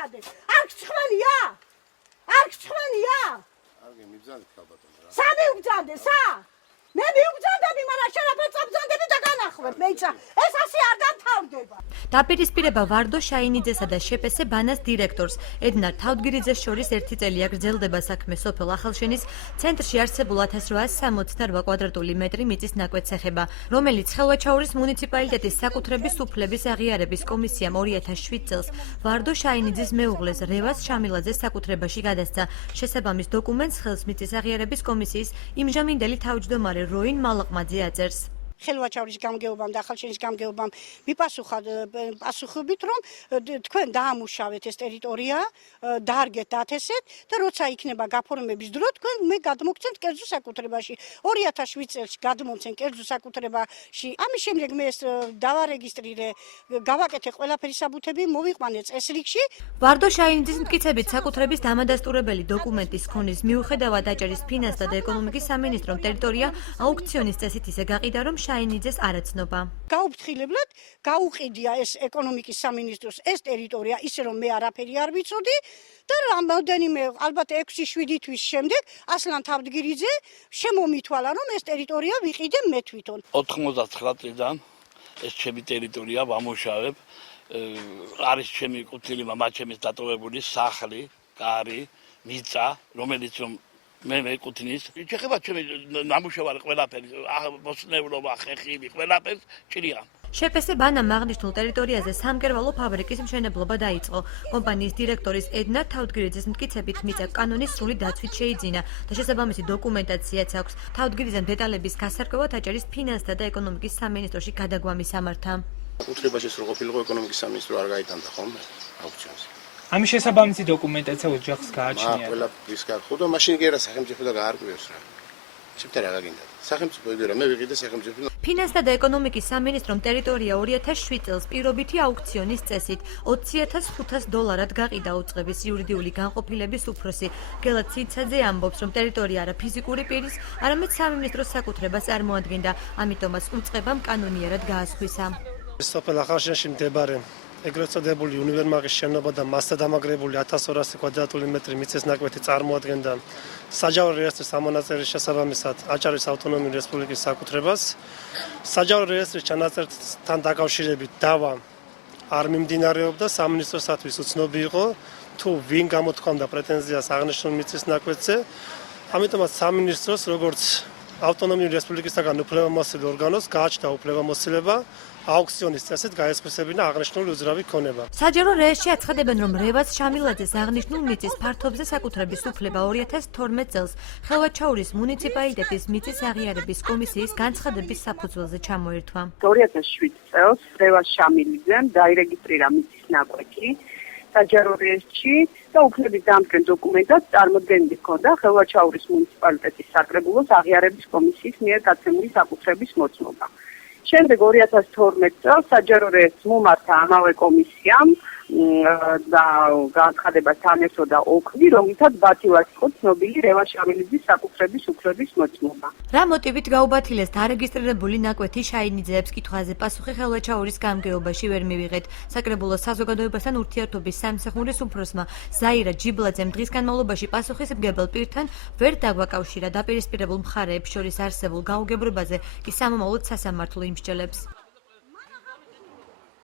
ხადე. არ გწხვენია? არ გწხვენია? არგი მიბზანდეთ ხალბატონო რა. სამი უბძანდე, სა? მე მივბძანდები, მაგრამ შენაფერს აბძანდები და განახვევ. მეცა, ეს ასე არ დამთავრდება. დაპირისპირება ვარდო შაინიძესა და შეპესე ბანას დირექტორს ედნარ თავდგირიძეს შორის ერთი წელია გრძელდება საქმე სოფელ ახალშენის ცენტრში არსებულ 1868 კვადრატული მეტრი მიწის ნაკვეთს ეხება, რომელიც ხელვაჩაურის მუნიციპალიტეტის საკუთრების უფლების აღიარების კომისიამ 2007 წელს ვარდო შაინიძის მეუღლეს რევას შამილაძეს საკუთრებაში გადასცა. შესაბამის დოკუმენტს ხელს მიწის აღიარების კომისიის იმჟამინდელი თავმჯდომარე როინ მალაყმაძე აწერს. ხელვაჩაურის გამგეობამ და ახალშენის გამგეობამ მიპასუხა პასუხობით, რომ თქვენ დაამუშავეთ ეს ტერიტორია, დაარგეთ დათესეთ და როცა იქნება გაფორმების დრო, თქვენ მე გადმოგცემთ კერძო საკუთრებაში. 2007 წელს გადმომცემ კერძო საკუთრებაში. ამის შემდეგ მე ეს დავარეგისტრირე, გავაკეთე ყველაფერი საბუთები, მოვიყვანე წესრიგში. ვარდო შაინიძის მტკიცებით საკუთრების დამადასტურებელი დოკუმენტის ქონის მიუხედავად აჭარის ფინანსთა და ეკონომიკის სამინისტრომ ტერიტორია აუქციონის წესით ისე გაყიდა, რომ შაინიძეს არაცნობა. გაუფრთხილებლად გაუყიდია ეს ეკონომიკის სამინისტროს ეს ტერიტორია, ისე რომ მე არაფერი არ ვიცოდი და რამოდენიმე ალბათ 6-7 თვის შემდეგ ასლან თავდგირიძე შემომითვალა, რომ ეს ტერიტორია ვიყიდე მე თვითონ. 99 წლიდან ეს ჩემი ტერიტორია ვამუშავებ, არის ჩემი კუთვნილი მამაჩემის დატოვებული სახლი, კარი, მიწა, რომელიც მე მეკუთვნის. ეხება ჩემი ნამუშევარი ყველაფერი, მოსნევლობა, ხეხილი, ყველაფერს ჭრია. შეპესე ბანამ აღნიშნულ ტერიტორიაზე სამკერვალო ფაბრიკის მშენებლობა დაიწყო. კომპანიის დირექტორის ედნარ თავდგირიძის მტკიცებით მიწა კანონის სრული დაცვით შეიძინა და შესაბამისი დოკუმენტაციაც აქვს. თავდგირიძემ დეტალების გასარკვევად აჭარის ფინანსთა და ეკონომიკის სამინისტროში გადაგვამი სამართა. საკუთრებაში რო ყოფილიყო ეკონომიკის სამინისტრო არ გაიტანდა ხოლმე აუქციონს. ამის შესაბამისი დოკუმენტაცია ოჯახს გააჩნია. ყველა ის გახოდა, მაშინ კი არა სახელმწიფო და გაარკვევს რა. ჩემთან რა გაგინდა? სახელმწიფო იგერა, მე ვიყიდე სახელმწიფო. ფინანსთა და ეკონომიკის სამინისტრომ ტერიტორია 2007 წელს პირობითი აუქციონის წესით $20,500 გაყიდა უწყების იურიდიული განყოფილების უფროსი. გელად ციცაძე ამბობს, რომ ტერიტორია არა ფიზიკური პირის, არამედ სამინისტროს საკუთრებას წარმოადგენდა, ამიტომაც უწყებამ კანონიერად გაასხვისა. სოფელ ახალშენში მდებარე ეგრეთ წოდებული უნივერმაღის შენობა და მასთან დამაგრებული 1200 კვადრატული მეტრი მიწის ნაკვეთი წარმოადგენდა საჯარო რეესტრის ამონაწერის შესაბამისად აჭარის ავტონომიური რესპუბლიკის საკუთრებას. საჯარო რეესტრის ჩანაწერთან დაკავშირებით დავა არ მიმდინარეობდა, სამინისტროსათვის უცნობი იყო თუ ვინ გამოთქვამდა პრეტენზიას აღნიშნულ მიწის ნაკვეთზე. ამიტომაც სამინისტროს როგორც ავტონომიური რესპუბლიკისაგან უფლებამოსილ ორგანოს გააჩნდა უფლებამოსილება აუქციონის წესით გაესხვისებინა აღნიშნული უძრავი ქონება. საჯარო რეესტრში აცხადებენ, რომ რევას შამილაძეს აღნიშნულ მიწის ფართობზე საკუთრების უფლება 2012 წელს ხელვაჩაურის მუნიციპალიტეტის მიწის აღიარების კომისიის განცხადების საფუძველზე ჩამოერთვა. 2007 წელს რევას შამილაძემ დაირეგისტრირა მიწის ნაკვეთი საჯარო რეესტრში და უფლების დამდგენ დოკუმენტად წარმოდგენილი ჰქონდა ხელვაჩაურის მუნიციპალიტეტის საკრებულოს აღიარების კომისიის მიერ გაცემული საკუთრების მოწმობა. შემდეგ 2012 წელს საჯარო რეესტრს მომართა ამავე კომისიამ და განცხადებასთან ეხოდა ოქრი, რომლითაც ბათილად იყო ცნობილი რევას შამილაძის საკუთრების უფლების მოწმობა. რა მოტივით გაუბათილეს დარეგისტრირებული ნაკვეთი შაინიძეებს კითხვაზე პასუხი ხელვაჩაურის გამგეობაში ვერ მივიღეთ. საკრებულოს საზოგადოებასთან ურთიერთობის სამსახურის უფროსმა ზაირა ჯიბლაძემ დღის განმავლობაში პასუხისმგებელ პირთან ვერ დაგვაკავშირა დაპირისპირებულ მხარეებს შორის არსებულ გაუგებრობაზე კი სამომავლოდ სასამართლო იმსჯელებს.